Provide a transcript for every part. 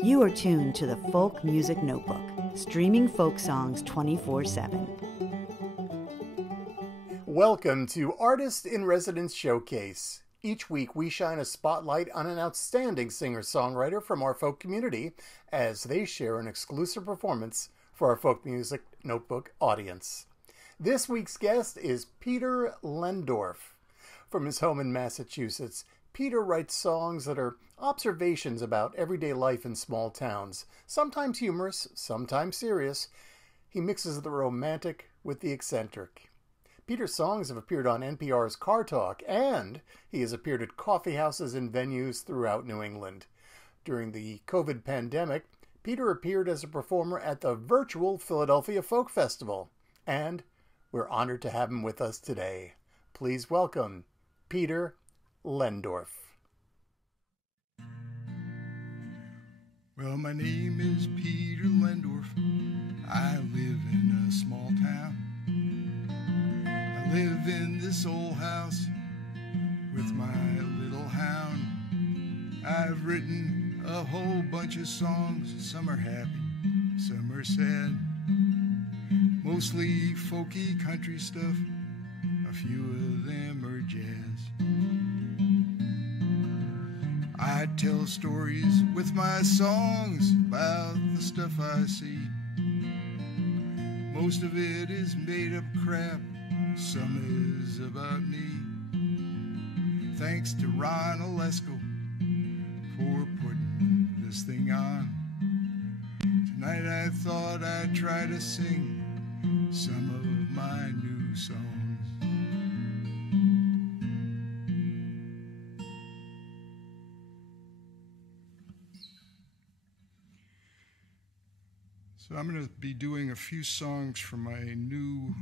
You are tuned to the Folk Music Notebook, streaming folk songs 24/7. Welcome to Artist in Residence Showcase. Each week we shine a spotlight on an outstanding singer-songwriter from our folk community as they share an exclusive performance for our Folk Music Notebook audience. This week's guest is Peter Lehndorff. From his home in Massachusetts, Peter writes songs that are observations about everyday life in small towns, sometimes humorous, sometimes serious. He mixes the romantic with the eccentric. Peter's songs have appeared on NPR's Car Talk, and he has appeared at coffee houses and venues throughout New England. During the COVID pandemic, Peter appeared as a performer at the virtual Philadelphia Folk Festival, and we're honored to have him with us today. Please welcome Peter Lehndorff. Well, my name is Peter Lehndorff. I live in a small town. I live in this old house with my little hound. I've written a whole bunch of songs. Some are happy, some are sad. Mostly folky country stuff. A few of them are jazz. I tell stories with my songs about the stuff I see. Most of it is made up crap, some is about me. Thanks to Ron Olesko for putting this thing on. Tonight I thought I'd try to sing some of my new songs. So I'm going to be doing a few songs from my new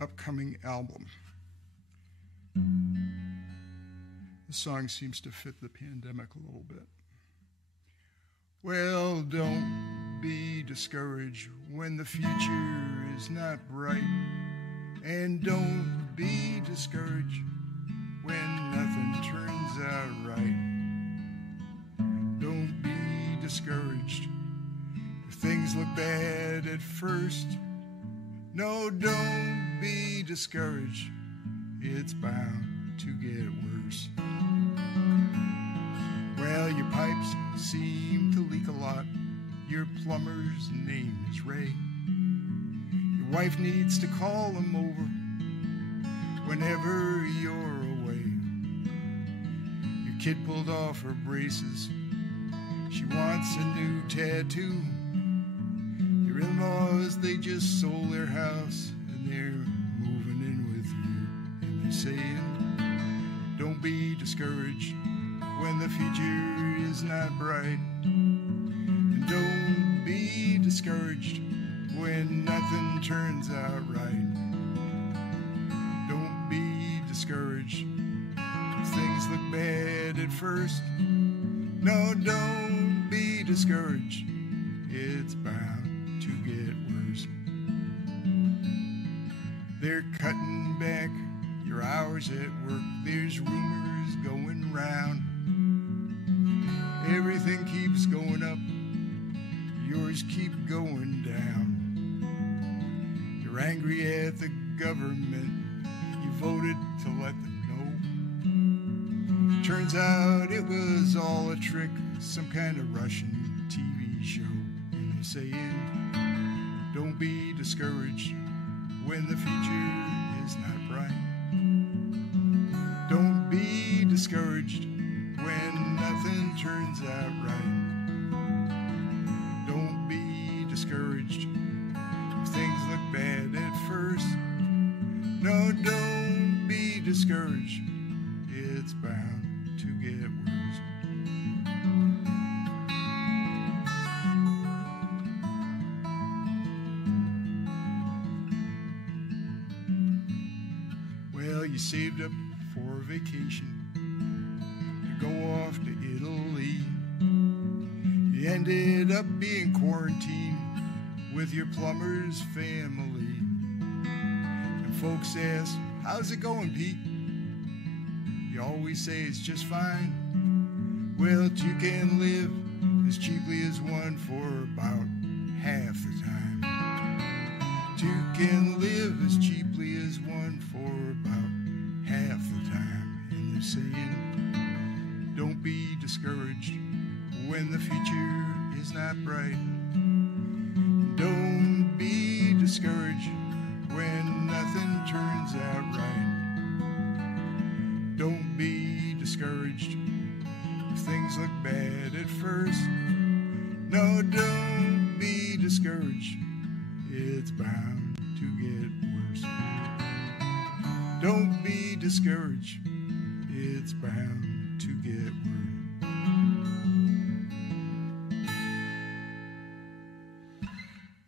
upcoming album. The song seems to fit the pandemic a little bit. Well, don't be discouraged when the future is not bright. And don't be discouraged when nothing turns out right. Don't be discouraged if things look bad at first. No, don't be discouraged. It's bound to get worse. Well, your pipes seem to leak a lot. Your plumber's name is Ray. Your wife needs to call him over whenever you're away. Your kid pulled off her braces. She wants a new tattoo. Your in-laws, they just sold their house and they're moving in with you. And they're saying, don't be discouraged when the future is not bright. And don't be discouraged when nothing turns out right. Don't be discouraged if things look bad at first. No, don't be discouraged. It's bound to get worse. They're cutting back your hours at work. There's rumors going round. Everything keeps going up. Yours keep going down. You're angry at the government. You voted to let them know. Turns out it was all a trick, some kind of Russian TV show. And they're saying, don't be discouraged when the future is not bright. Don't be discouraged when nothing turns out right. Don't be discouraged if things look bad at first. No, don't be discouraged. It's bound to get worse. Well, you saved up for a vacation to go off to Italy. You ended up being quarantined with your plumber's family. And folks ask, how's it going, Pete? You always say it's just fine. Well, you can live as cheaply as one when the future is not bright. Don't be discouraged when nothing turns out right. Don't be discouraged if things look bad at first. No, don't be discouraged. It's bound to get worse. Don't be discouraged. It's bound to get worse.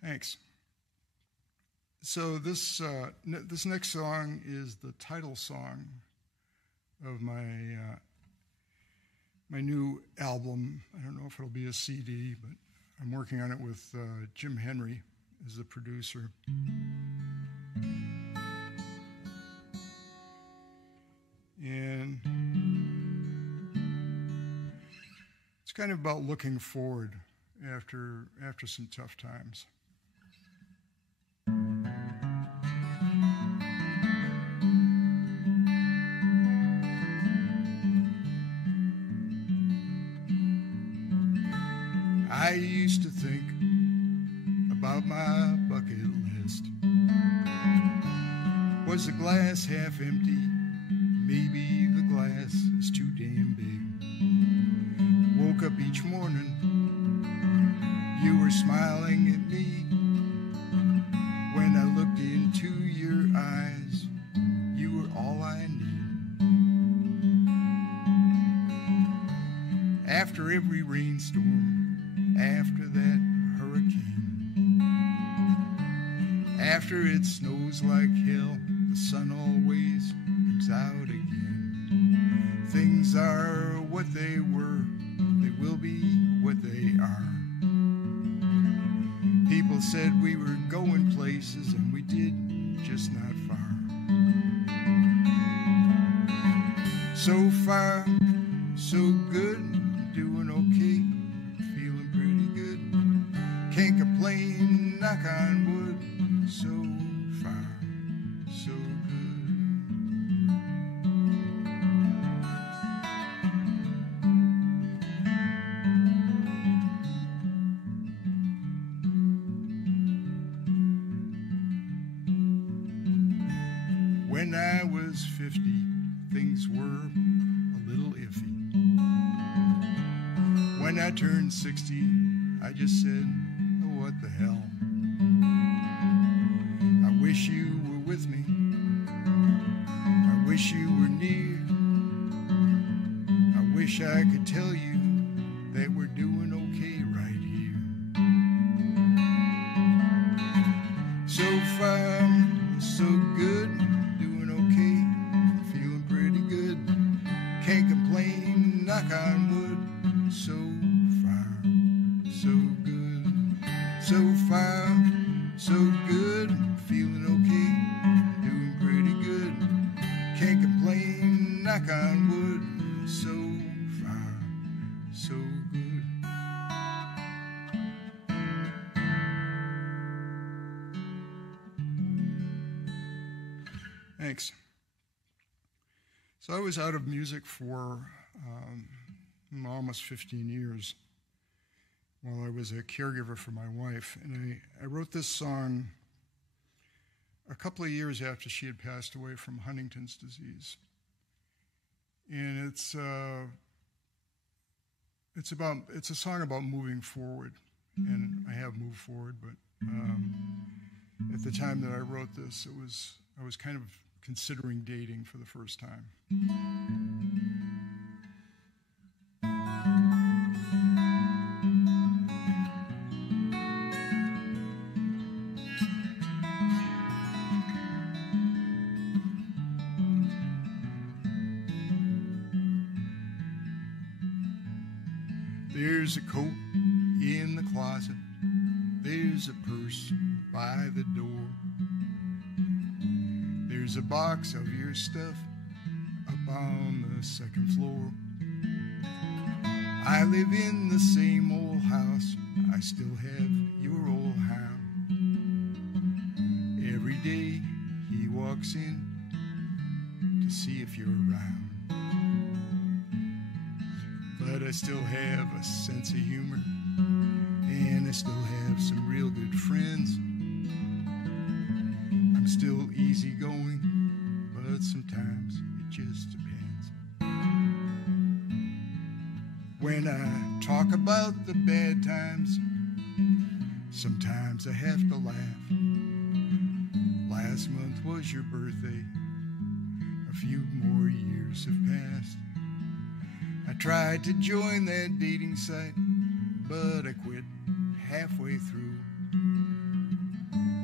Thanks. So this next song is the title song of my new album. I don't know if it'll be a CD, but I'm working on it with Jim Henry as the producer. And it's kind of about looking forward after some tough times. I used to think about my bucket list. Was the glass half empty? Maybe the glass is too damn big. Woke up each morning, you were smiling at me. When I looked into your eyes, you were all I needed. After every rainstorm, after that hurricane, after it snows like hell, the sun always comes out again. Things are what they were, they will be what they are. People said we were going places, and we did, just not far. So far, so good, doing okay. Can't complain, knock on wood. So far, so good. When I was 50, things were a little iffy. When I turned 60, I just said, what the hell? I wish you were with me. I wish you were near. I wish I could tell you that we're doing okay right here. So far, so good, doing okay, feeling pretty good. Can't complain, knock on wood. So far, so good. So far, so good, feeling okay, doing pretty good. Can't complain, knock on wood. So far, so good. Thanks. So I was out of music for almost 15 years. While I was a caregiver for my wife. And I wrote this song a couple of years after she had passed away from Huntington's disease. And it's a song about moving forward. And I have moved forward, but at the time that I wrote this, I was kind of considering dating for the first time. There's a coat in the closet. There's a purse by the door. There's a box of your stuff up on the second floor. I live in the same old house. I still have your old hound. Every day he walks in to see if you're around. But I still have a sense of When I talk about the bad times, sometimes I have to laugh. Last month was your birthday. A few more years have passed. I tried to join that dating site, but I quit halfway through.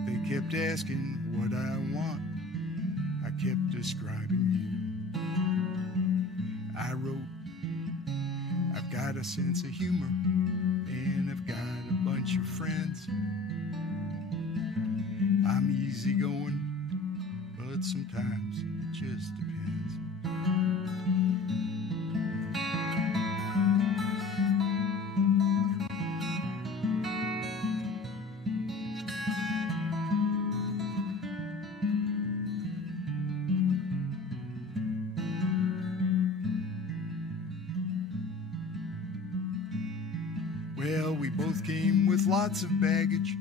They kept asking what I want. I kept describing you. I wrote, I've got a sense of humor, and I've got a bunch of friends. I'm easygoing, but sometimes it just depends. Well, we both came with lots of baggage.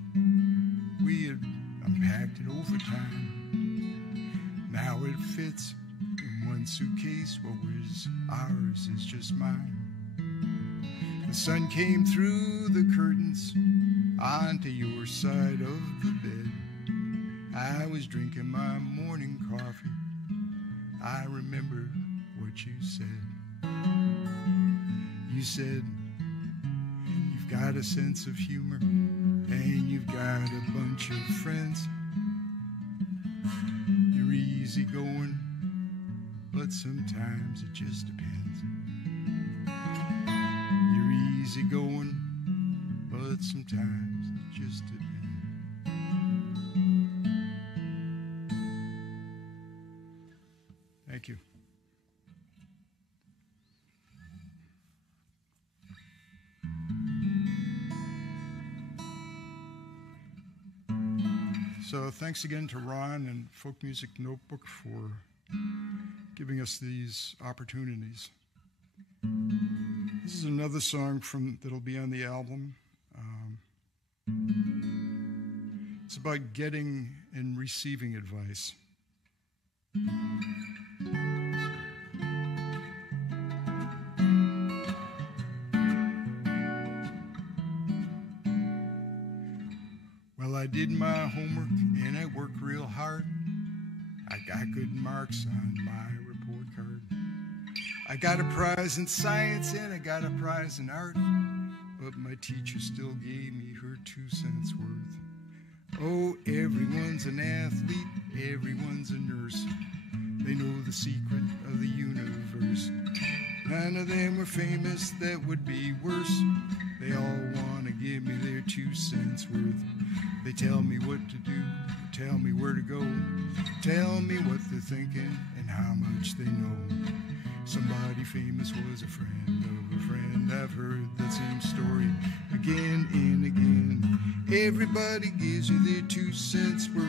We had unpacked it over time. Now it fits in one suitcase. What was ours is just mine. The sun came through the curtains onto your side of the bed. I was drinking my morning coffee. I remember what you said. You said, you've got a sense of humor, and you've got a bunch of friends. You're easygoing, but sometimes it just depends. You're easygoing, but sometimes it just depends. Thank you. So thanks again to Ron and Folk Music Notebook for giving us these opportunities. This is another song that'll be on the album. It's about getting and receiving advice. Well, I did my homework and I worked real hard. I got good marks on my report card. I got a prize in science and I got a prize in art, but my teacher still gave me her 2 cents worth. Oh, everyone's an athlete, everyone's a nurse. They know the secret of the universe. None of them were famous, that would be worse. They all want to give me their 2 cents worth. They tell me what to do, tell me where to go, tell me what they're thinking and how much they know. Somebody famous was a friend of a friend. I've heard that same story again and again. Everybody gives you their 2 cents worth,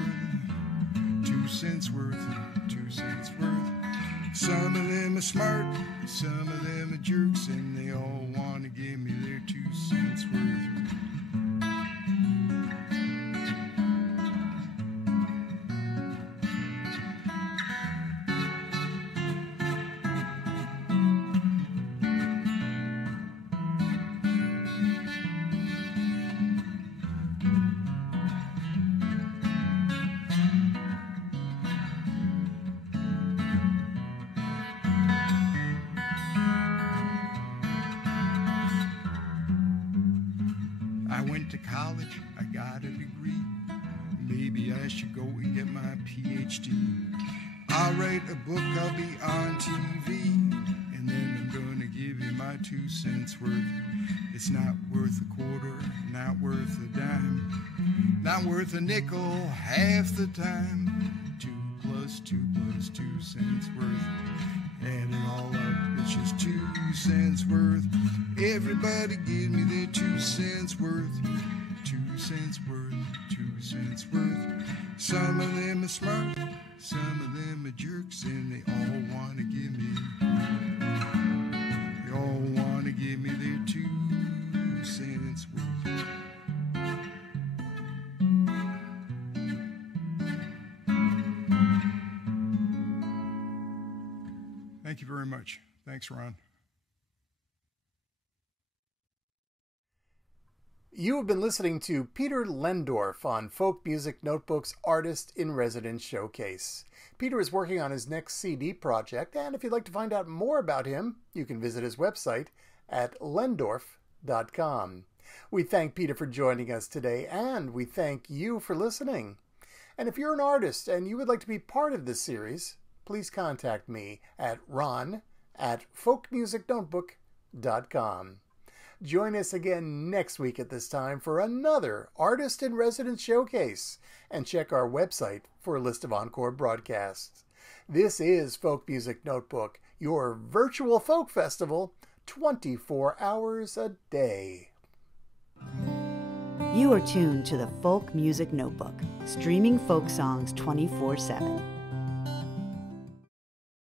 2 cents worth, 2 cents worth. Some of them are smart, some of them are jerks, and they all want to give me their 2 cents worth. I went to college, I got a degree. Maybe I should go and get my PhD. I'll write a book, I'll be on TV, and then I'm gonna give you my 2 cents worth. It's not worth a quarter, not worth a dime, not worth a nickel half the time. 2 plus 2 plus 2 cents worth. Add it all up, it's just 2 cents worth. Everybody give me their 2 cents worth. 2 cents worth, 2 cents worth. Some of them are smart, some of them are jerks, and they all want to give me, they all want to give me their 2 cents worth. Thank you very much. Thanks, Ron. You have been listening to Peter Lehndorff on Folk Music Notebook's Artist in Residence Showcase. Peter is working on his next CD project, and if you'd like to find out more about him, you can visit his website at lehndorff.com. We thank Peter for joining us today, and we thank you for listening. And if you're an artist and you would like to be part of this series, please contact me at ron@folkmusicnotebook.com. Join us again next week at this time for another Artist in Residence Showcase, and check our website for a list of encore broadcasts. This is Folk Music Notebook, your virtual folk festival, 24 hours a day. You are tuned to the Folk Music Notebook, streaming folk songs 24/7.